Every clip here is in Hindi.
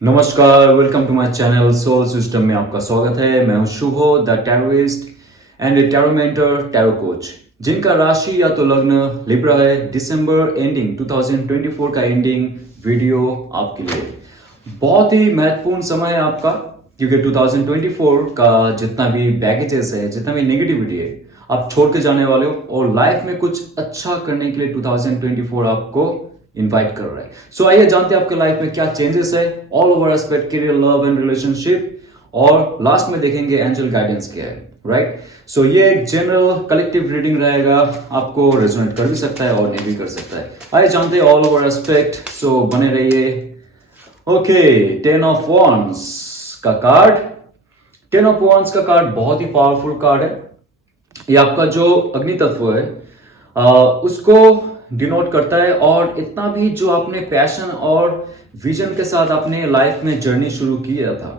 नमस्कार, welcome to my channel soul system में आपका स्वागत है। मैं हूं Shubho the tarotist and a tarot mentor, tarot coach, जिनका राशि या तो लग्न लिब्रा है। दिसंबर एंडिंग 2024 का एंडिंग वीडियो आपके लिए बहुत ही महत्वपूर्ण समय है आपका, क्योंकि 2024 का जितना भी बैगेजेस है, जितना भी नेगेटिविटी है, आप छोड़ के जाने वाले हो और लाइफ में कुछ अच्छा करने के लिए 2024 आपको इनवाइट कर रहा है। सो आइए जानते हैं आपके लाइफ में क्या चेंजेस है, all over aspect, career, love and relationship, और लास्ट में देखेंगे एंजल गाइडेंस क्या है। राइट, सो ये एक जनरल कलेक्टिव रीडिंग रहेगा, आपको रेजोनेट कर भी सकता है और नहीं भी कर सकता है। आइए जानते हैं ऑल ओवर एस्पेक्ट, सो बने रहिए। ओके, 10 ऑफ वॉन्ड्स का कार्ड। 10 ऑफ वॉन्ड्स का कार्ड बहुत ही पावरफुल कार्ड है। ये आपका जो अग्नि तत्व है उसको डिनोट करता है, और इतना भी जो आपने पैशन और विजन के साथ अपने लाइफ में जर्नी शुरू किया था,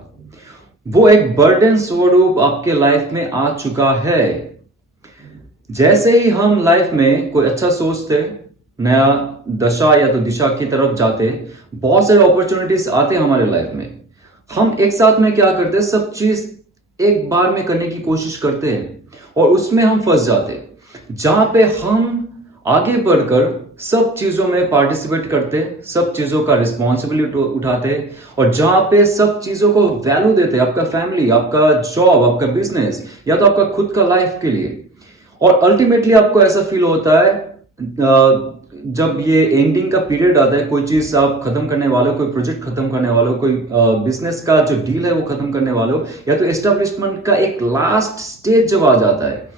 वो एक बर्डन स्वरूप आपके लाइफ में आ चुका है। जैसे ही हम लाइफ में कोई अच्छा सोचते, नया दशा या तो दिशा की तरफ जाते, बहुत सारे अपॉर्चुनिटीज आते हमारे लाइफ में। हम एक साथ में क्या करते, सब चीज एक बार में करने की कोशिश करते हैं और उसमें हम फंस जाते। जहां पे हम आगे बढ़कर सब चीजों में पार्टिसिपेट करते, सब चीजों का रिस्पॉन्सिबिलिटी उठाते, और जहां पे सब चीजों को वैल्यू देते, आपका फैमिली, आपका जॉब, आपका बिजनेस, या तो आपका खुद का लाइफ के लिए। और अल्टीमेटली आपको ऐसा फील होता है जब ये एंडिंग का पीरियड आता है, कोई चीज आप खत्म करने वाले हो, कोई प्रोजेक्ट खत्म करने वाले हो, कोई बिजनेस का जो डील है वो खत्म करने वाले हो, या तो एस्टेब्लिशमेंट का एक लास्ट स्टेज जब आ जाता है।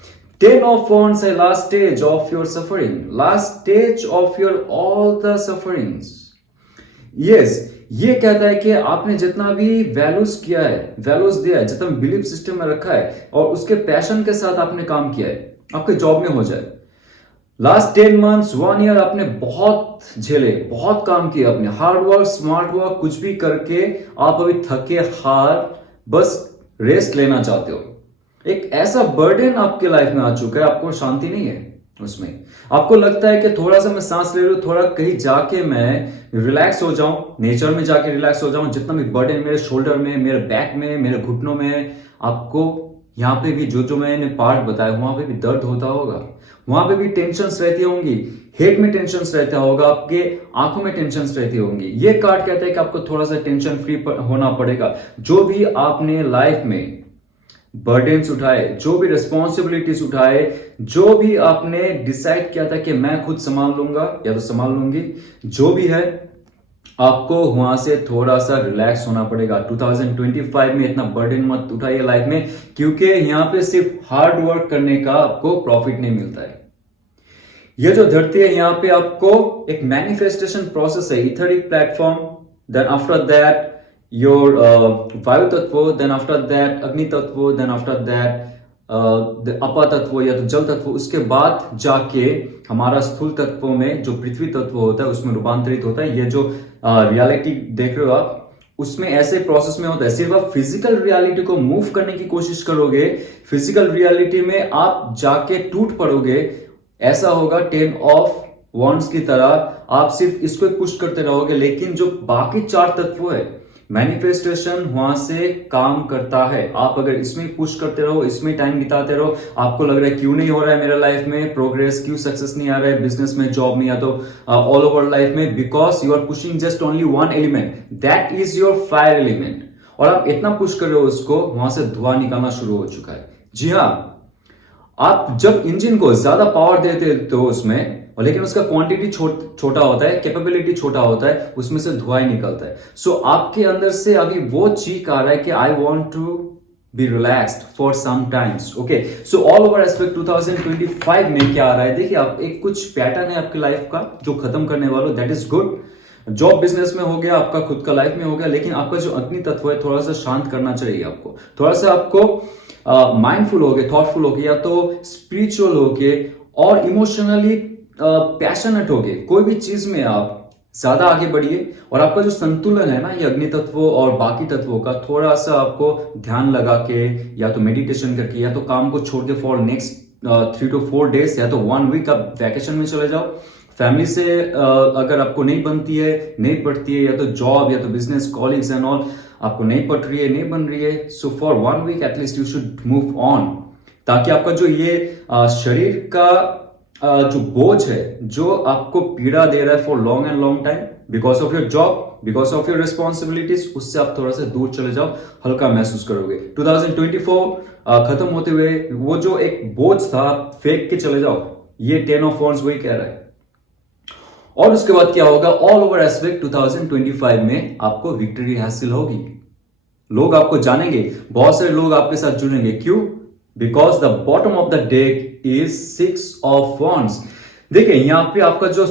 10 of wands है last stage of your suffering, last stage of your all the sufferings. Yes, ये कहता है कि आपने जितना भी वैल्यूज किया है, वैल्यूज दिया है, जितना बिलीफ सिस्टम में रखा है, और उसके पैशन के साथ आपने काम किया है, आपके जॉब में हो जाए। लास्ट 10 मंथ्स, 1 ईयर आपने बहुत झेले, बहुत काम किया, अपने हार्ड वर्क, स्मार्ट वर्क, कुछ भी करके आप अभी थके हार बस रेस्ट लेना चाहते हो। एक ऐसा बर्डन आपके लाइफ में आ चुका है, आपको शांति नहीं है उसमें। आपको लगता है कि थोड़ा सा मैं सांस ले लूं, थोड़ा कहीं जाके मैं रिलैक्स हो जाऊं, नेचर में जाके रिलैक्स हो जाऊं, जितना भी बर्डन मेरे शोल्डर में, मेरे बैक में, मेरे घुटनों में, आपको यहाँ पे भी जो जो मैंने पार्ट बताया वहां पे भी दर्द होता होगा, वहां पे भी टेंशन रहती होंगी, हेड में टेंशन रहता होगा, आपके आंखों में टेंशन रहती होंगी। ये कार्ड कहता है कि आपको थोड़ा सा टेंशन फ्री होना पड़ेगा। जो भी आपने लाइफ में बर्डन्स उठाए, जो भी रिस्पॉन्सिबिलिटीज उठाए, जो भी आपने डिसाइड किया था कि मैं खुद संभाल लूंगा या तो संभाल लूंगी, जो भी है, आपको वहां से थोड़ा सा रिलैक्स होना पड़ेगा। 2025 में इतना बर्डन मत उठाइए लाइफ में, क्योंकि यहां पे सिर्फ हार्ड वर्क करने का आपको प्रॉफिट नहीं मिलता है। ये जो धरती है, यहां पे आपको एक मैनिफेस्टेशन प्रोसेस है, etheric platform, then after that your वायु तत्व, देन आफ्टर दैट अग्नि तत्व, देन आफ्टर दैट अपा तत्व या तो जल तत्व, उसके बाद जाके हमारा स्थूल तत्व में जो पृथ्वी तत्व होता है उसमें रूपांतरित होता है। ये जो रियलिटी देख रहे हो आप, उसमें ऐसे प्रोसेस में होता है। सिर्फ आप फिजिकल रियलिटी को मूव करने की कोशिश करोगे, फिजिकल रियलिटी में आप जाके टूट पड़ोगे। ऐसा होगा 10 ऑफ वॉन्ड्स की तरह, आप सिर्फ इसको पुश करते रहोगे, लेकिन जो बाकी 4 तत्व है, मैनिफेस्टेशन वहां से काम करता है। आप अगर इसमें पुश करते रहो, इसमें टाइम बिताते रहो, आपको लग रहा है क्यों नहीं हो रहा है मेरा लाइफ में प्रोग्रेस, क्यों सक्सेस नहीं आ रहा है बिजनेस में, जॉब में, या तो ऑल ओवर लाइफ में, because you are pushing just only one element, that is your fire element, और आप इतना पुश कर रहे हो उसको, वहां से धुआं निकालना शुरू हो चुका है। जी हाँ, आप जब इंजन को ज्यादा पावर देते हो उसमें, और लेकिन उसका क्वांटिटी छोटा होता है, कैपेबिलिटी छोटा होता है, उसमें से धुआं निकलता है। सो आपके अंदर से अभी वो चीख आ रहा है कि I want to be relaxed for some times. Okay, so all over aspect 2025 में क्या आ रहा है, देखिए आप, एक कुछ पैटर्न है आपकी लाइफ का जो खत्म करने वाला, that is good. Job business में हो गया, आपका खुद का लाइफ में हो गया, लेकिन आपका जो अग्नि तत्व है थोड़ा सा शांत करना चाहिए आपको, थोड़ा सा आपको माइंडफुल हो गए, थॉटफुल हो गए, या तो स्पिरिचुअल हो गए, और इमोशनली पैशनेट हो गए। कोई भी चीज में आप ज्यादा आगे बढ़िए, और आपका जो संतुलन है ना, ये अग्नि तत्व और बाकी तत्वों का, थोड़ा सा आपको ध्यान लगा के, या तो मेडिटेशन करके, या तो काम को छोड़ के फॉर नेक्स्ट 3 to 4 days, या तो 1 week आप वैकेशन में चले जाओ, फैमिली से अगर आपको नहीं बनती है, नहीं पड़ती है, या तो जॉब या तो बिजनेस, कॉलीग्स एंड ऑल आपको नहीं पट रही है, नहीं बन रही है, so for 1 week at least you should move on, ताकि आपका जो ये शरीर का जो बोझ है, जो आपको पीड़ा दे रहा है for long and long time because of your job, because of your responsibilities, उससे आप थोड़ा सा दूर चले जाओ, हल्का महसूस करोगे। 2024 खत्म होते हुए वो जो एक बोझ था आप फेंक के चले जाओ, ये 10 ऑफ वॉन्ड्स वही कह रहा है। और उसके बाद क्या होगा, ऑल ओवर एस्पेक्ट 2025 में आपको विक्ट्री हासिल होगी, लोग आपको जानेंगे, बहुत सारे लोग आपके साथ जुड़ेंगे। क्यों? Because the bottom of the deck is 6 of wands. देखिए यहां पे आपका जो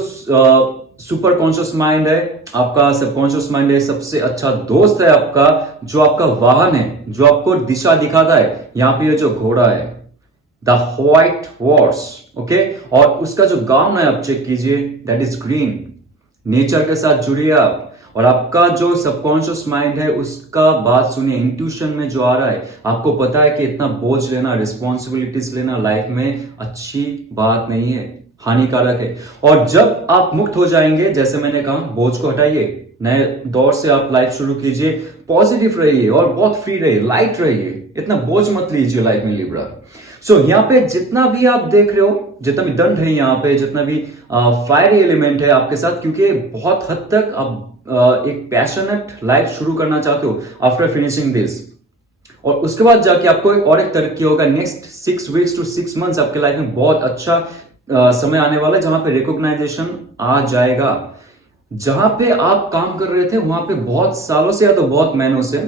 सुपर कॉन्शियस माइंड है, आपका सबकॉन्शियस माइंड है, सबसे अच्छा दोस्त है आपका, जो आपका वाहन है, जो आपको दिशा दिखाता है। यहां पे ये जो घोड़ा है, द व्हाइट हॉर्स, ओके, और उसका जो गाउन है आप चेक कीजिए, दैट इज ग्रीन। नेचर के साथ जुड़िए आप, और आपका जो सबकॉन्शियस माइंड है उसका बात सुनिए। इंट्यूशन में जो आ रहा है, आपको पता है कि इतना बोझ लेना, रिस्पॉन्सिबिलिटीज लेना लाइफ में अच्छी बात नहीं है, हानिकारक है। और जब आप मुक्त हो जाएंगे, जैसे मैंने कहा, बोझ को हटाइए, नए दौर से आप लाइफ शुरू कीजिए, पॉजिटिव रहिए और बहुत फ्री रहिए, लाइट रहिए, इतना बोझ मत लीजिए लाइफ में लिब्रा। सो यहाँ पे जितना भी आप देख रहे हो, जितना भी दंड है यहाँ पे, जितना भी फायरी एलिमेंट है आपके साथ, क्योंकि बहुत हद तक आप एक पैशनेट लाइफ शुरू करना चाहते हो आफ्टर फिनिशिंग दिस, और उसके बाद जाके आपको एक तरक्की होगा। नेक्स्ट 6 वीक्स टू 6 मंथ्स आपके लाइफ में बहुत अच्छा समय आने वाला है, जहां पे रिकॉग्नाइजेशन आ जाएगा। जहां पे आप काम कर रहे थे वहां पे बहुत सालों से या तो बहुत महीनों से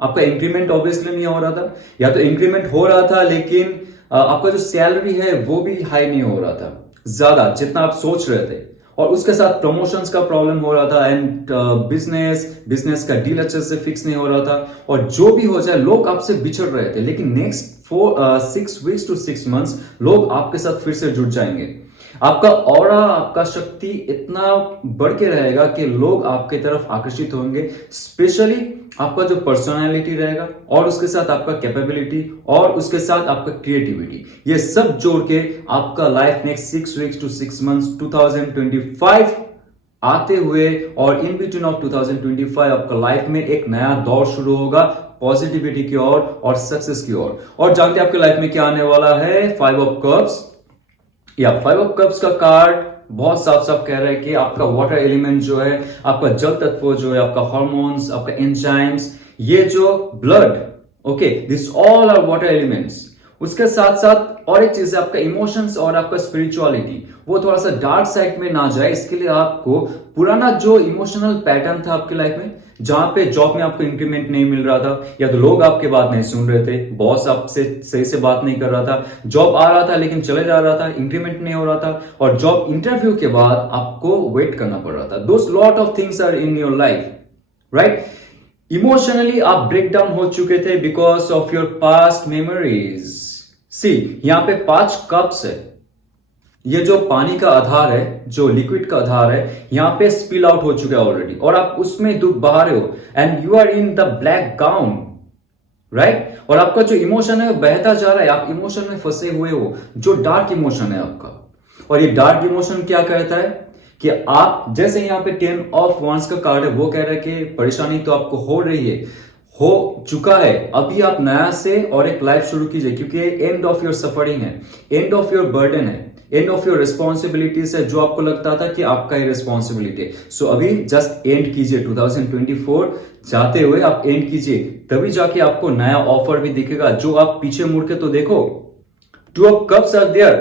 आपका इंक्रीमेंट ऑब्वियसली नहीं हो रहा था, या तो इंक्रीमेंट हो रहा था लेकिन आपका जो सैलरी है वो भी हाई नहीं हो रहा था ज्यादा जितना आप सोच रहे थे, और उसके साथ प्रमोशंस का प्रॉब्लम हो रहा था, एंड बिजनेस का डील अच्छे से फिक्स नहीं हो रहा था, और जो भी हो जाए लोग आपसे बिछड़ रहे थे। लेकिन नेक्स्ट 6 वीक्स टू 6 मंथ्स लोग आपके साथ फिर से जुड़ जाएंगे। आपका ऑरा, आपका शक्ति इतना बढ़ के रहेगा कि लोग आपके तरफ आकर्षित होंगे, स्पेशली आपका जो पर्सनालिटी रहेगा, और उसके साथ आपका कैपेबिलिटी, और उसके साथ आपका क्रिएटिविटी, ये सब जोड़ के आपका life next 6 weeks to 6 months 2025 आते हुए, और इन बिटवीन ऑफ 2025 आपका लाइफ में एक नया दौर शुरू होगा पॉजिटिविटी की ओर और सक्सेस की ओर। और जानते हैं आपके लाइफ में क्या आने वाला है? 5 ऑफ कप्स, या 5 ऑफ कप्स का कार्ड बहुत साफ साफ कह रहा है कि आपका वाटर एलिमेंट जो है, आपका जल तत्व जो है, आपका हार्मोन्स, आपका एंजाइम्स, ये जो blood, okay, this all are water elements. उसके साथ साथ और एक चीज है, आपका इमोशंस और आपका स्पिरिचुअलिटी, वो थोड़ा सा डार्क साइड में ना जाए, इसके लिए आपको पुराना जो इमोशनल पैटर्न था आपकी लाइफ में, जहां पे जॉब में आपको इंक्रीमेंट नहीं मिल रहा था, या तो लोग आपके बात नहीं सुन रहे थे, बॉस आपसे सही से बात नहीं कर रहा था, जॉब आ रहा था लेकिन चले जा रहा था, इंक्रीमेंट नहीं हो रहा था, और जॉब इंटरव्यू के बाद आपको वेट करना पड़ रहा था। Those lot of things are in your life, right? Emotionally आप ब्रेक डाउन हो चुके थे because of your past memories. See, यहां पे 5 कप्स है, ये जो पानी का आधार है, जो लिक्विड का आधार है, यहां पे स्पिल आउट हो चुका है ऑलरेडी, और आप उसमें डूब बहा रहे हो, and you are in the black gown, right? और आपका जो इमोशन है वो बहता जा रहा है, आप इमोशन में फंसे हुए हो, जो डार्क इमोशन है आपका। और ये डार्क इमोशन क्या कहता है कि आप, जैसे यहां पे 10 ऑफ वॉन्ड्स का कार्ड है, वो कह रहा है कि परेशानी तो आपको हो रही है, हो चुका है, अभी आप नया से और एक लाइफ शुरू कीजिए, क्योंकि एंड ऑफ योर सफरिंग है, एंड ऑफ योर बर्डन है, एंड ऑफ योर रिस्पॉन्सिबिलिटीज है, जो आपको लगता था कि आपका ही रिस्पॉन्सिबिलिटी है। सो अभी जस्ट एंड कीजिए, 2024 जाते हुए आप एंड कीजिए, तभी जाके आपको नया ऑफर भी दिखेगा, जो आप पीछे मुड़ के तो देखो। 2 of cups are there,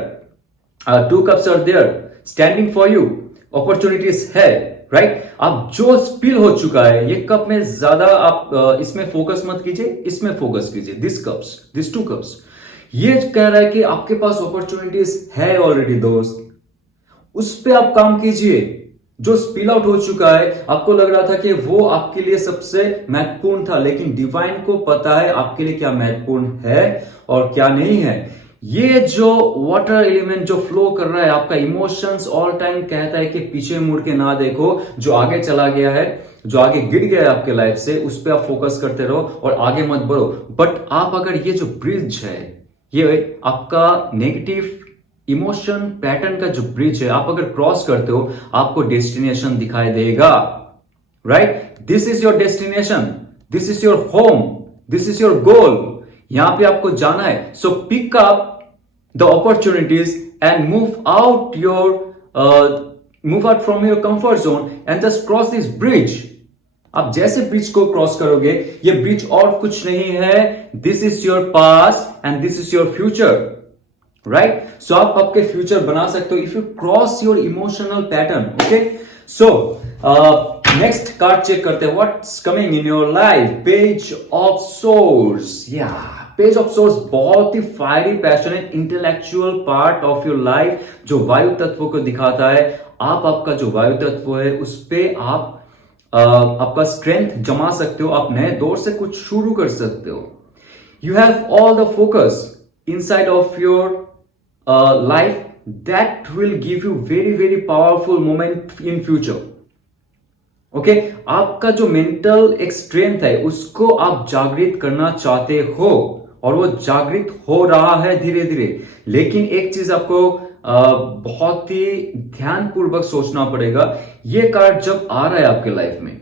2 cups are there standing for you, opportunities है, राइट? आप जो स्पिल हो चुका है, ये कप में ज्यादा आप इसमें फोकस मत कीजिए, इसमें फोकस कीजिए। दिस 2 कप्स ये कह रहा है कि आपके पास अपॉर्चुनिटीज है ऑलरेडी दोस्त, उस पे आप काम कीजिए। जो स्पिल आउट हो चुका है, आपको लग रहा था कि वो आपके लिए सबसे महत्वपूर्ण था, लेकिन डिवाइन को पता है आपके लिए क्या महत्वपूर्ण है और क्या नहीं है। ये जो वाटर एलिमेंट जो फ्लो कर रहा है, आपका इमोशंस ऑल टाइम कहता है कि पीछे मुड़ के ना देखो, जो आगे चला गया है, जो आगे गिर गया है आपके लाइफ से, उस पर आप फोकस करते रहो और आगे मत बढ़ो। बट आप अगर ये जो ब्रिज है, ये आपका नेगेटिव इमोशन पैटर्न का जो ब्रिज है, आप अगर क्रॉस करते हो आपको डेस्टिनेशन दिखाई देगा, right? This is your destination, this is your home, this is your goal. यहां पे आपको जाना है। So pick up the opportunities and move out from your comfort zone and just cross this bridge. आप जैसे ब्रिज को क्रॉस करोगे, ये ब्रिज और कुछ नहीं है, this is your past and this is your future, right? So आप आपके फ्यूचर बना सकते हो if you cross your emotional pattern. Okay, so next card check करते हैं, what's coming in your life. Page of swords. या पेज ऑफ सोर्स बहुत ही fiery, passionate, intellectual part of your life जो वायु तत्व को दिखाता है। आप आपका जो वायु तत्व है उस पे आप आपका स्ट्रेंथ जमा सकते हो, आप नए दौर से कुछ शुरू कर सकते हो। You have all the focus inside of your life that will give you very very powerful moment in future. Okay, आपका जो मेंटल एक स्ट्रेंथ है उसको आप जागृत करना चाहते हो और वो जागृत हो रहा है धीरे धीरे। लेकिन एक चीज आपको बहुत ही ध्यानपूर्वक सोचना पड़ेगा। ये कार्ड जब आ रहा है आपके लाइफ में,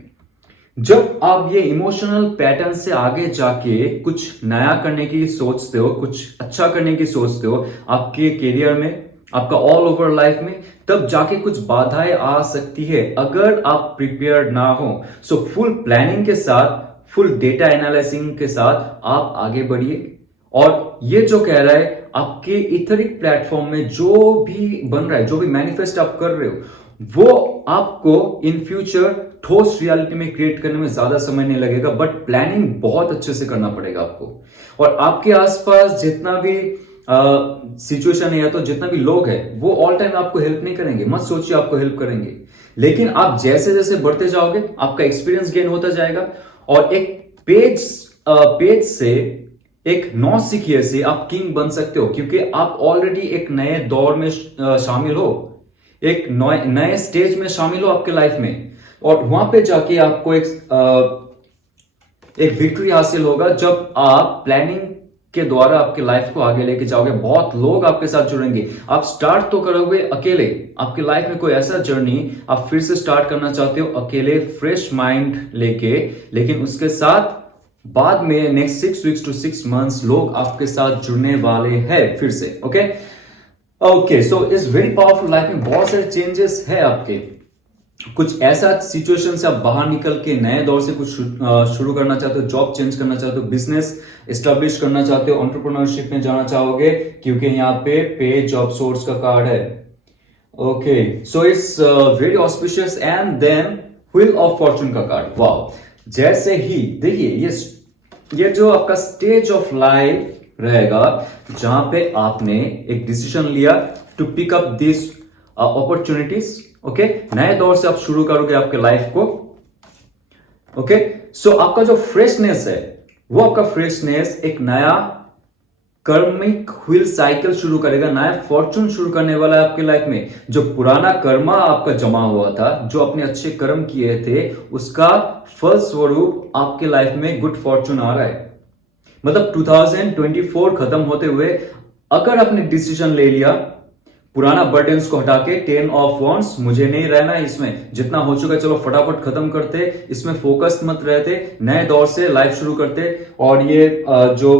जब आप ये इमोशनल पैटर्न से आगे जाके कुछ नया करने की सोचते हो, कुछ अच्छा करने की सोचते हो आपके करियर में, आपका ऑल ओवर लाइफ में, तब जाके कुछ बाधाएं आ सकती है अगर आप प्रिपेयर्ड ना हो। सो फुल प्लानिंग के साथ, फुल डेटा एनालिसिस के साथ आप आगे बढ़िए। और ये जो कह रहा है, आपके इथरिक प्लेटफॉर्म में जो भी बन रहा है, जो भी मैनिफेस्ट आप कर रहे हो, वो आपको इन फ्यूचर ठोस रियलिटी में क्रिएट करने में ज्यादा समय नहीं लगेगा, बट प्लानिंग बहुत अच्छे से करना पड़ेगा आपको। और आपके आसपास जितना भी सिचुएशन है या तो जितना भी लोग हैं, वो ऑल टाइम आपको हेल्प नहीं करेंगे। मत सोचिए आपको हेल्प करेंगे, लेकिन आप जैसे जैसे बढ़ते जाओगे आपका एक्सपीरियंस गेन होता जाएगा। और एक पेज से, एक नौसिखिए से आप किंग बन सकते हो, क्योंकि आप ऑलरेडी एक नए दौर में शामिल हो, एक नए स्टेज में शामिल हो आपके लाइफ में। और वहां पे जाके आपको एक विक्ट्री हासिल होगा जब आप प्लानिंग के द्वारा आपके लाइफ को आगे लेके जाओगे। बहुत लोग आपके साथ जुड़ेंगे। आप स्टार्ट तो करोगे अकेले, आपकी लाइफ में कोई ऐसा जर्नी आप फिर से स्टार्ट करना चाहते हो अकेले, फ्रेश माइंड लेके, लेकिन उसके साथ बाद में नेक्स्ट 6 वीक्स टू 6 मंथ्स लोग आपके साथ जुड़ने वाले हैं फिर से। ओके, सो इस वेरी पावरफुल लाइफ में बहुत सारे चेंजेस है आपके। कुछ ऐसा सिचुएशन से आप बाहर निकल के नए दौर से कुछ शुरू करना चाहते हो, जॉब चेंज करना चाहते हो, बिजनेस एस्टेब्लिश करना चाहते हो, एंटरप्रेन्योरशिप में जाना चाहोगे, क्योंकि यहाँ पे पेज ऑफ सोर्स का कार्ड है। Okay, so it's very auspicious. And then wheel of fortune का कार्ड। वाओ, जैसे ही देखिए ये जो आपका स्टेज ऑफ लाइफ रहेगा जहां पे आपने एक डिसीजन लिया to pick up this opportunities. Okay, नए दौर से आप शुरू करोगे आपके लाइफ को। ओके, सो आपका जो फ्रेशनेस है, वो आपका फ्रेशनेस एक नया कर्मिक व्हील साइकिल शुरू करेगा, नया फॉर्चून शुरू करने वाला है आपके लाइफ में। जो पुराना कर्मा आपका जमा हुआ था, जो अपने अच्छे कर्म किए थे, उसका फल स्वरूप आपके लाइफ में गुड फॉर्चून आ रहा है। मतलब 2024 खत्म होते हुए अगर आपने डिसीजन ले लिया पुराना बर्डन्स को हटा के, 10 ऑफ वॉन्ड्स, मुझे नहीं रहना है इसमें, जितना हो चुका है चलो फटाफट खत्म करते, इसमें फोकस मत रहते, नए दौर से लाइफ शुरू करते। और ये जो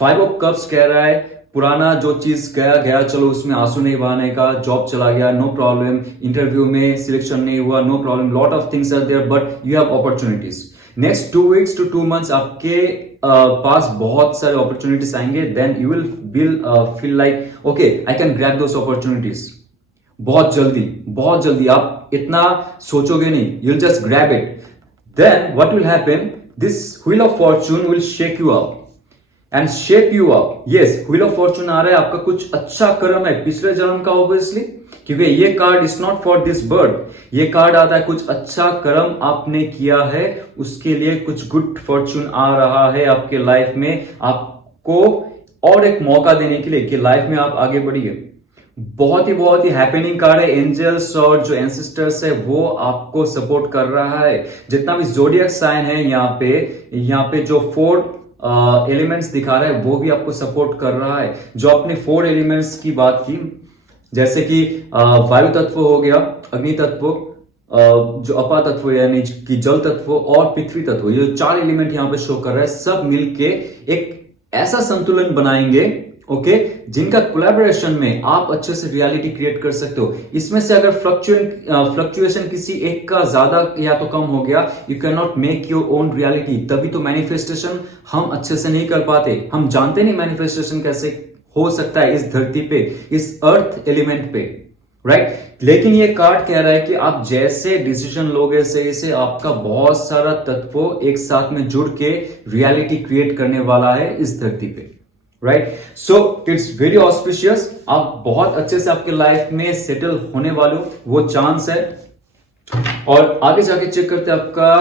5 ऑफ कप्स कह रहा है, पुराना जो चीज गया चलो उसमें आंसू नहीं बहाने का, जॉब चला गया, नो प्रॉब्लम, इंटरव्यू में सिलेक्शन नहीं हुआ, no problem, lot of things are there but you have opportunities. Next 2 weeks to 2 months आपके पास बहुत सारे अपॉर्चुनिटीज आएंगे। Then you will feel like okay, I can grab those opportunities. बहुत जल्दी आप इतना सोचोगे नहीं, you will just grab it. Then what will happen, this wheel of fortune will shake you up and shape you up. Yes, wheel of fortune आ रहा है, आपका कुछ अच्छा कर्म है पिछले जन्म का, ऑब्वियसली, क्योंकि ये card is not for this birth. ये कार्ड आता है कुछ अच्छा कर्म आपने किया है, उसके लिए कुछ गुड फॉर्चून आ रहा है आपके लाइफ में, आपको और एक मौका देने के लिए कि लाइफ में आप आगे बढ़िए। बहुत ही हैपनिंग कार्ड है। एंजल्स और जो एंसेस्टर्स है वो आपको सपोर्ट कर रहा है। जितना भी जोडियक साइन है यहाँ पे जो 4 एलिमेंट्स दिखा रहा है वो भी आपको सपोर्ट कर रहा है। जो आपने 4 एलिमेंट्स की बात की, जैसे कि वायु तत्व हो गया, अग्नि तत्व, जो अपा तत्व यानी कि जल तत्व और पृथ्वी तत्व, ये 4 एलिमेंट यहां पे शो कर रहा है, सब मिलके एक ऐसा संतुलन बनाएंगे, ओके, जिनका कोलैबोरेशन में आप अच्छे से रियलिटी क्रिएट कर सकते हो। इसमें से अगर फ्लक्चुएशन किसी एक का ज्यादा या तो कम हो गया, you can not make your own reality. तभी तो मैनिफेस्टेशन हम अच्छे से नहीं कर पाते। हम जानते नहीं मैनिफेस्टेशन कैसे हो सकता है इस धरती पे, इस अर्थ एलिमेंट पे, राइट। लेकिन ये कार्ड कह रहा है कि आप जैसे डिसीजन लोगे सही से, आपका बहुत सारा तत्व एक साथ में जुड़ के रियलिटी क्रिएट करने वाला है इस धरती पे, right. So it's very auspicious. आप बहुत अच्छे से आपके लाइफ में सेटल होने वाले हो, वो चांस है। और आगे जाके चेक करते हैं आपका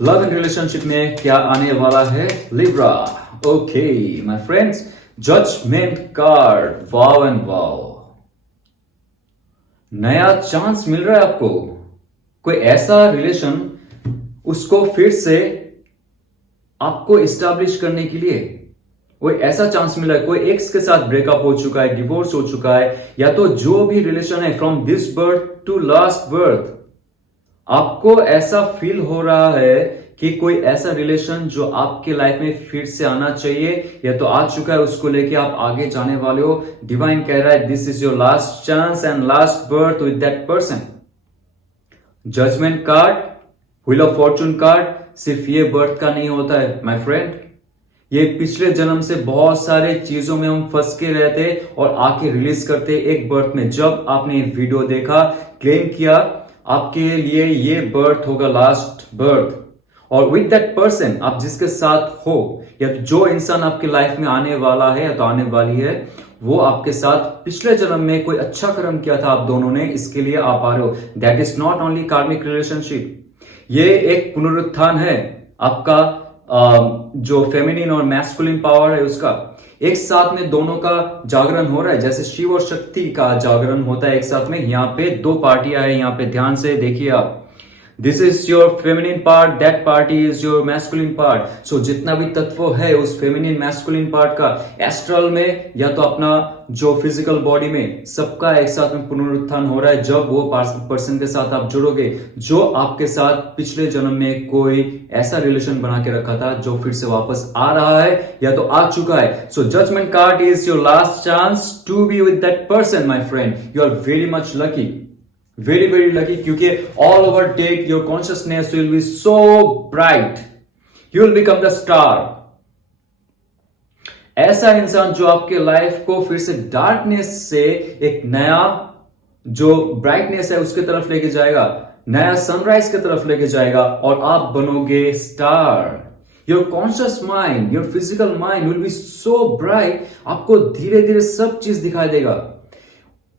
लव एंड रिलेशनशिप में क्या आने वाला है Libra. Okay my friends, judgement card, wow and wow. नया चांस मिल रहा है आपको, कोई ऐसा रिलेशन उसको फिर से आपको इस्टेब्लिश करने के लिए कोई ऐसा चांस मिला है। कोई एक्स के साथ ब्रेकअप हो चुका है, डिवोर्स हो चुका है, या तो जो भी रिलेशन है from this birth to last birth, आपको ऐसा फील हो रहा है कि कोई ऐसा रिलेशन जो आपके लाइफ में फिर से आना चाहिए या तो आ चुका है, उसको लेके आप आगे जाने वाले हो। डिवाइन कह रहा है this is your last chance and last birth with that person. Judgment card, wheel of fortune card सिर्फ ये बर्थ का नहीं होता है माय फ्रेंड, ये पिछले जन्म से बहुत सारे चीजों में हम फंस के रहते और आके रिलीज करते एक बर्थ में। जब आपने वीडियो देखा, क्लेम किया, आपके लिए ये बर्थ होगा लास्ट बर्थ। और विद दैट पर्सन, आप जिसके साथ हो या जो इंसान आपके लाइफ में आने वाला है या तो आने वाली है, वो आपके साथ पिछले जन्म में कोई अच्छा कर्म किया था आप दोनों ने, इसके लिए आप आ रहे हो। दैट इज नॉट ओनली कार्मिक रिलेशनशिप, ये एक पुनरुत्थान है आपका, जो फेमिनिन और मैस्कुलिन पावर है उसका एक साथ में दोनों का जागरण हो रहा है। जैसे शिव और शक्ति का जागरण होता है एक साथ में, यहाँ पे 2 पार्टियां है, यहाँ पे ध्यान से देखिए आप। This is your feminine part, that party is your masculine part. So जितना भी तत्व है उस फेमिनिन मैस्कुलिन पार्ट का एस्ट्रल में या तो अपना जो फिजिकल बॉडी में, सबका एक साथ में पुनरुत्थान हो रहा है जब वो पर्सन के साथ आप जुड़ोगे जो आपके साथ पिछले जन्म में कोई ऐसा रिलेशन बना के रखा था जो फिर से वापस आ रहा है या तो आ चुका है। So judgement card is your last chance to be with that person my friend. You are very much lucky, very very lucky, क्योंकि all overtake your consciousness will be so bright, you will become the star। ऐसा इंसान जो आपके लाइफ को फिर से डार्कनेस से एक नया जो ब्राइटनेस है उसके तरफ लेके जाएगा, नया सनराइज की तरफ लेके जाएगा और आप बनोगे star. Your conscious mind, your physical mind will be so bright, आपको धीरे धीरे सब चीज दिखाई देगा।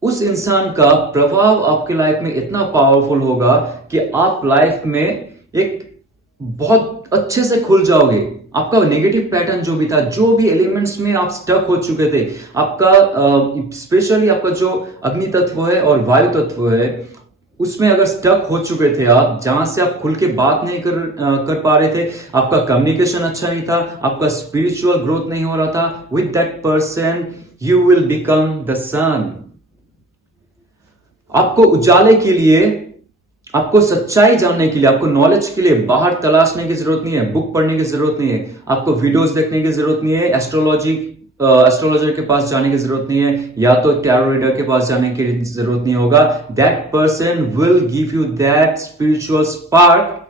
उस इंसान का प्रभाव आपके लाइफ में इतना पावरफुल होगा कि आप लाइफ में एक बहुत अच्छे से खुल जाओगे। आपका नेगेटिव पैटर्न जो भी था, जो भी एलिमेंट्स में आप स्टक हो चुके थे, आपका स्पेशली आपका जो अग्नि तत्व है और वायु तत्व है, उसमें अगर स्टक हो चुके थे आप, जहां से आप खुल के बात नहीं कर पा रहे थे, आपका कम्युनिकेशन अच्छा नहीं था, आपका स्पिरिचुअल ग्रोथ नहीं हो रहा था, with that person you will become the sun. आपको उजाले के लिए, आपको सच्चाई जानने के लिए, आपको नॉलेज के लिए बाहर तलाशने की जरूरत नहीं है, बुक पढ़ने की जरूरत नहीं है, आपको वीडियोस देखने की जरूरत नहीं है, एस्ट्रोलॉजर के पास जाने की जरूरत नहीं है, या तो टैरो रीडर के पास जाने की जरूरत नहीं होगा। That person will give you that spiritual spark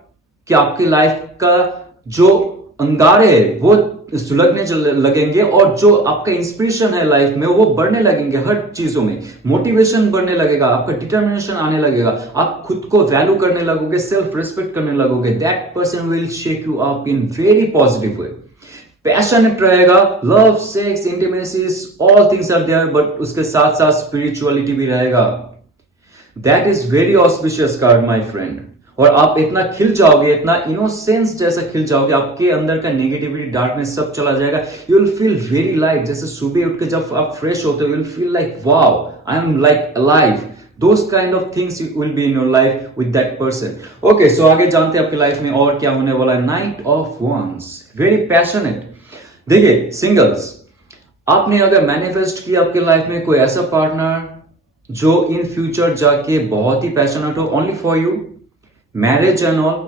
कि आपकी लाइफ का जो अंगारे है वो सुलगने लगेंगे और जो आपका इंस्पिरेशन है लाइफ में वो बढ़ने लगेंगे। हर चीजों में मोटिवेशन बढ़ने लगेगा, आपका डिटर्मिनेशन आने लगेगा, आप खुद को वैल्यू करने लगोगे, सेल्फ रिस्पेक्ट करने लगोगे। That person will shake you up in very positive way. Passionate रहेगा, love, sex, intimacies, all things are there, but उसके साथ साथ स्पिरिचुअलिटी भी रहेगा। That is very auspicious card my friend. और आप इतना खिल जाओगे, इतना इनोसेंस जैसा खिल जाओगे, आपके अंदर का नेगेटिविटी, डार्कनेस सब चला जाएगा। You will feel very light, जैसे सुबह उठ के जब आप फ्रेश होते हो, you will feel like wow, I am like alive. Those kind of things will be in your life with that person. Okay, so आगे जानते हैं आपकी लाइफ में और क्या होने वाला है। Knight of Wands, very passionate। देखिए सिंगल्स, आपने अगर मैनिफेस्ट किया आपके लाइफ में कोई ऐसा पार्टनर जो इन फ्यूचर जाके बहुत ही पैशनेट हो only for you, marriage and all,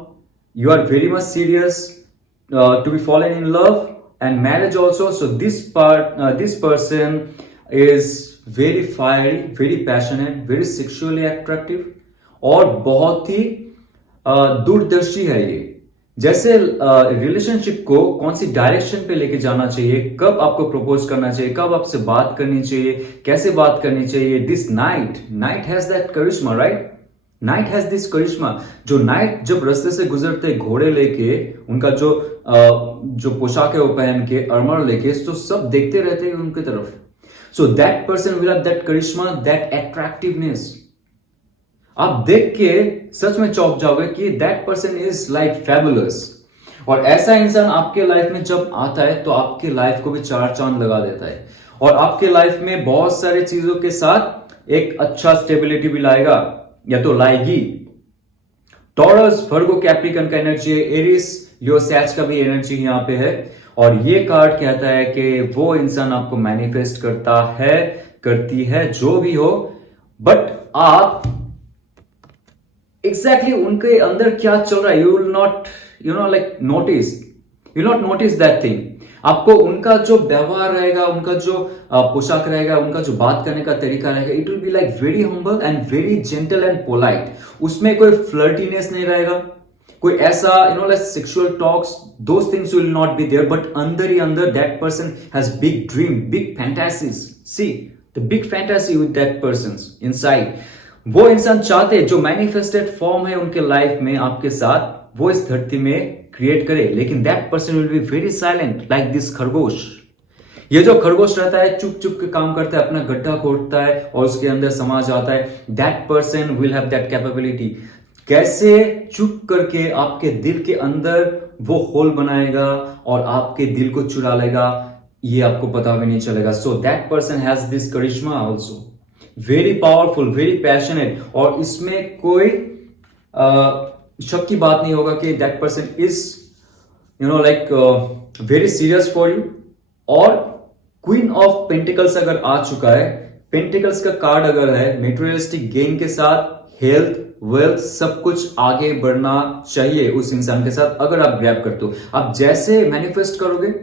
you are very much serious to be fallen in love and marriage also. So this person is very fiery, very passionate, very sexually attractive और बहुत ही दूरदर्शी है ये। जैसे रिलेशनशिप को कौन सी डायरेक्शन पे लेके जाना चाहिए, कब आपको प्रपोज करना चाहिए, कब आपसे बात करनी चाहिए, कैसे बात करनी चाहिए, this night has that charisma, right? Night has this charisma. जो नाइट जब रास्ते से गुजरते घोड़े लेके, उनका जो पोशाक है वो पहन के, आर्मर लेके, तो सब देखते रहते हैं उनकी तरफ। So that person will have that करिश्मा, दैट अट्रैक्टिवनेस। आप देख के सच में चौंक जाओगे कि that person is like fabulous. और ऐसा इंसान आपके लाइफ में जब आता है तो आपके लाइफ को भी चार चांद लगा देता है और आपके लाइफ में बहुत सारी चीजों के साथ एक अच्छा स्टेबिलिटी भी लाएगा या तो लाएगी। टॉरस, वर्गो, कैप्रिकन का एनर्जी है, एरिस, लियो, सैज का भी एनर्जी यहां पे है। और ये कार्ड कहता है कि वो इंसान आपको मैनिफेस्ट करता है, करती है, जो भी हो, बट आप एग्जैक्टली उनके अंदर क्या चल रहा है, you will not notice that thing. आपको उनका जो व्यवहार रहेगा, उनका जो पोशाक रहेगा, उनका जो बात करने का तरीका रहेगा, it will be like very humble and very gentle and polite. उसमें कोई फ्लर्टीनेस नहीं रहेगा, कोई ऐसा like sexual talks, those things will not be there, but अंदर ही अंदर that person has big dream, big fantasies. See the big fantasy with that person inside. वो इंसान चाहते, जो मैनिफेस्टेड फॉर्म है उनके लाइफ में आपके साथ, वो इस धरती में क्रिएट करे, लेकिन that person will be very silent like this खरगोश। ये जो खरगोश रहता है चुप चुप के काम करता है, अपना गड्ढा खोदता है और उसके अंदर समा जाता है। That person will have that capability. कैसे चुप करके आपके दिल के अंदर वो होल बनाएगा और आपके दिल को चुरा लेगा, ये आपको पता भी नहीं चलेगा। So that person has this करिश्मा also, very powerful, very passionate. और इसमें कोई शक की बात नहीं होगा कि that person is like very serious for you. और क्वीन ऑफ पेंटिकल्स अगर आ चुका है, पेंटिकल्स का कार्ड अगर है, मेटेरियलिस्टिक गेन के साथ हेल्थ, वेल्थ, सब कुछ आगे बढ़ना चाहिए उस इंसान के साथ अगर आप ग्रैब करते हो। आप जैसे मैनिफेस्ट करोगे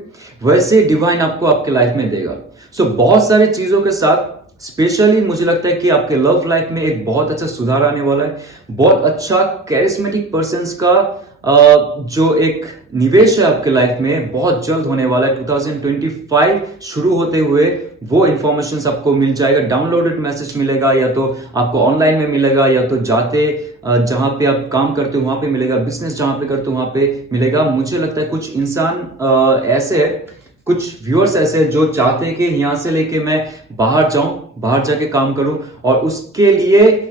वैसे डिवाइन आपको आपके लाइफ में देगा। सो बहुत सारी चीजों के साथ स्पेशली मुझे लगता है कि आपके लव लाइफ में एक बहुत अच्छा सुधार आने वाला है। बहुत अच्छा कैरिस्मेटिक पर्सन्स का जो एक निवेश है आपके लाइफ में बहुत जल्द होने वाला है। 2025 शुरू होते हुए वो इंफॉर्मेशन आपको मिल जाएगा, डाउनलोडेड मैसेज मिलेगा, या तो आपको ऑनलाइन में मिलेगा, या तो जाते जहां पे आप काम करते हो वहां पे मिलेगा, बिजनेस जहां पे करते हो वहां पे मिलेगा। मुझे लगता है कुछ इंसान ऐसे है, कुछ व्यूअर्स ऐसे जो चाहते हैं कि यहां से लेके मैं बाहर जाऊं, बाहर जाके काम करूं, और उसके लिए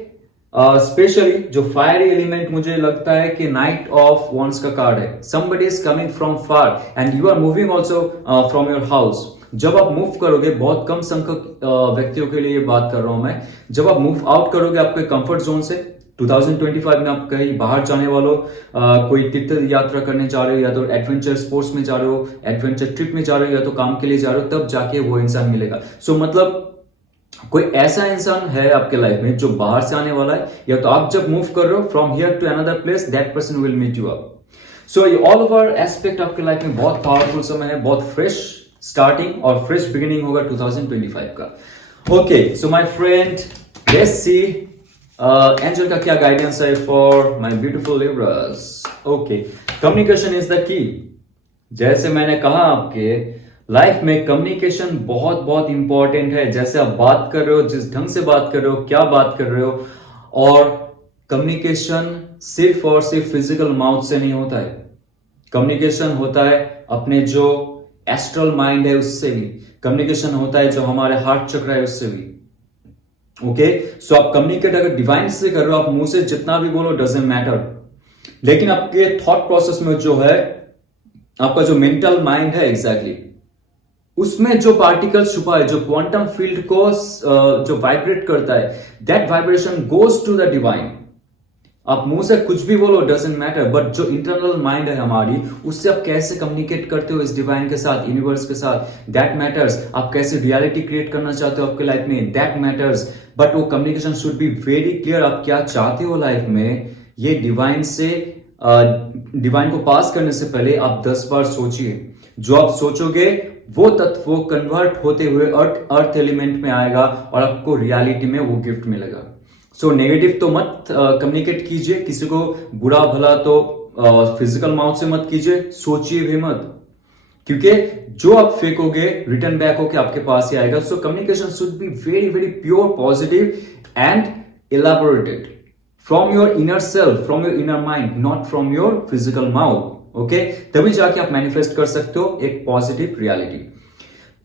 स्पेशली जो फायरी एलिमेंट मुझे लगता है कि नाइट ऑफ वॉन्ड्स का कार्ड है। Somebody is coming from far and you are moving also from your house. जब आप मूव करोगे, बहुत कम संख्यक व्यक्तियों के लिए बात कर रहा हूं मैं, जब आप मूव आउट करोगे आपके कंफर्ट जोन से, 2025 में आप कहीं बाहर जाने वालों, कोई तीर्थ यात्रा करने जा रहे हो, या तो एडवेंचर स्पोर्ट्स में जा रहे हो, एडवेंचर ट्रिप में जा रहे हो, या तो काम के लिए जा रहे हो, तब जाके वो इंसान मिलेगा। सो मतलब कोई ऐसा इंसान है आपके लाइफ में जो बाहर से आने वाला है, या तो आप जब मूव कर रहे हो from here to another place, that person will meet you up. So ये ऑल ओवर एस्पेक्ट आपके लाइफ में बहुत पावरफुल समय है, बहुत फ्रेश स्टार्टिंग और फ्रेश बिगिनिंग होगा 2025 का। Okay, so my friend, let's see angel का क्या गाइडेंस है for my beautiful Libras. Okay, communication is the key. जैसे मैंने कहा, आपके लाइफ में कम्युनिकेशन बहुत बहुत इंपॉर्टेंट है। जैसे आप बात कर रहे हो, जिस ढंग से बात कर रहे हो, क्या बात कर रहे हो, और कम्युनिकेशन सिर्फ और सिर्फ फिजिकल माउथ से नहीं होता है। कम्युनिकेशन होता है अपने जो एस्ट्रल माइंड है उससे भी, कम्युनिकेशन होता है जो हमारे हार्ट चक्र है उससे भी। ओके, सो आप कम्युनिकेट अगर डिवाइन से कर रहे हो, आप मुंह से जितना भी बोलो डजंट मैटर, लेकिन आपके थॉट प्रोसेस में जो है, आपका जो मेंटल माइंड है एग्जैक्टली उसमें जो पार्टिकल छुपा है, जो क्वांटम फील्ड को जो वाइब्रेट करता है, that vibration goes to the divine. आप मुंह से कुछ भी बोलो, डजेंट मैटर, बट जो इंटरनल माइंड है हमारी, उससे आप कैसे कम्युनिकेट करते हो इस डिवाइन के साथ, यूनिवर्स के साथ, दैट मैटर्स। आप कैसे रियलिटी क्रिएट करना चाहते हो आपके लाइफ में, दैट मैटर्स। बट वो communication should be very clear. आप क्या चाहते हो लाइफ में, ये डिवाइन को पास करने से पहले आप 10 बार सोचिए। जो आप सोचोगे वो तत्व कन्वर्ट होते हुए अर्थ एलिमेंट में आएगा और आपको रियलिटी में वो गिफ्ट मिलेगा। सो नेगेटिव तो मत कम्युनिकेट कीजिए, किसी को बुरा भला तो फिजिकल माउथ से मत कीजिए, सोचिए भी मत, क्योंकि जो आप फेंकोगे रिटर्न बैक होके आपके पास ही आएगा। So communication should be very very pure, positive and elaborated from your inner self, from your inner mind, not from your physical mouth. Okay, तभी जाके आप मैनिफेस्ट कर सकते हो एक पॉजिटिव रियलिटी।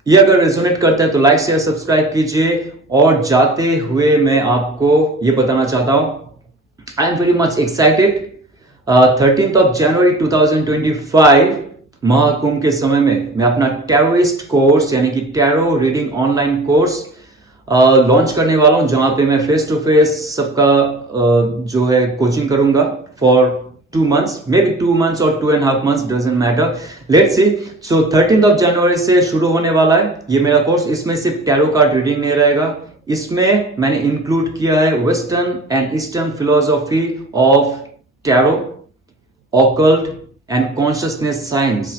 ये अगर रेजोनेट करता है तो लाइक शेयर सब्सक्राइब कीजिए। और जाते हुए मैं आपको ये बताना चाहता हूं, I am very much excited. 13 जनवरी 2025 महाकुंभ के समय में मैं अपना टैरोइस्ट कोर्स यानी कि tarot reading online course launch करने वाला हूं, जहां पे मैं फेस टू फेस सबका जो है कोचिंग करूंगा for 2 months, maybe 2 months or 2.5 months, doesn't matter. Let's see. So 13 जनवरी से शुरू होने वाला है ये मेरा कोर्स। इसमें सिर्फ टैरो कार्ड रीडिंग नहीं रहेगा, इसमें मैंने इंक्लूड किया है western and eastern philosophy of tarot, occult and consciousness science,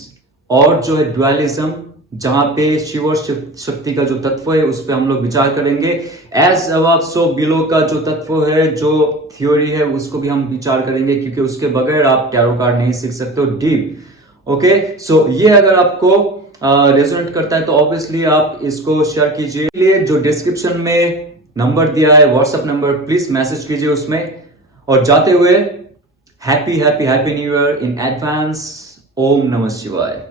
और जो है ड्युअलिज्म, जहां पे शिव और शक्ति का जो तत्व है उस पर हम लोग विचार करेंगे। एज अबव सो बिलो का जो तत्व है, जो थ्योरी है, उसको भी हम विचार करेंगे, क्योंकि उसके बगैर आप टैरो कार्ड नहीं सीख सकते हो डीप। ओके, सो ये अगर आपको रेजोनेट करता है तो ऑब्वियसली आप इसको शेयर कीजिए। जो डिस्क्रिप्शन में नंबर दिया है, व्हाट्सएप नंबर, प्लीज मैसेज कीजिए उसमें। और जाते हुए happy happy happy new year in advance. ओम नमः शिवाय।